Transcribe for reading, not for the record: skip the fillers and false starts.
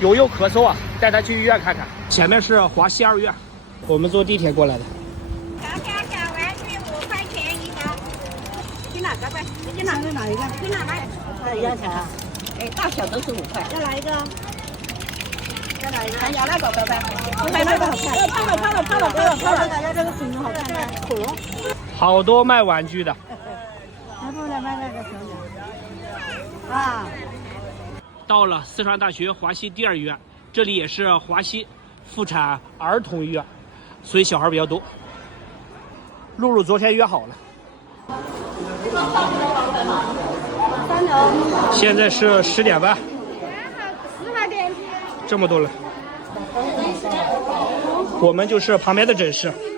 又有咳嗽啊，带他去医院看看。前面是华西2院，我们坐地铁过来的。小玩具5块钱一个，去哪个呗？去哪个哪一个？去哪买？一样钱啊？哎，大小都是5块。再来一个。再来一个。要那个宝贝。买那个好看。泡了。要这个恐龙好看吗？恐龙。好多卖玩具的。来不来卖那个小鸟？啊。到了四川大学华西第2医院，这里也是华西妇产儿童医院，所以小孩比较多。露露昨天约好了。3楼。现在是10点半。4号电梯。这么多人。我们就是旁边的诊室。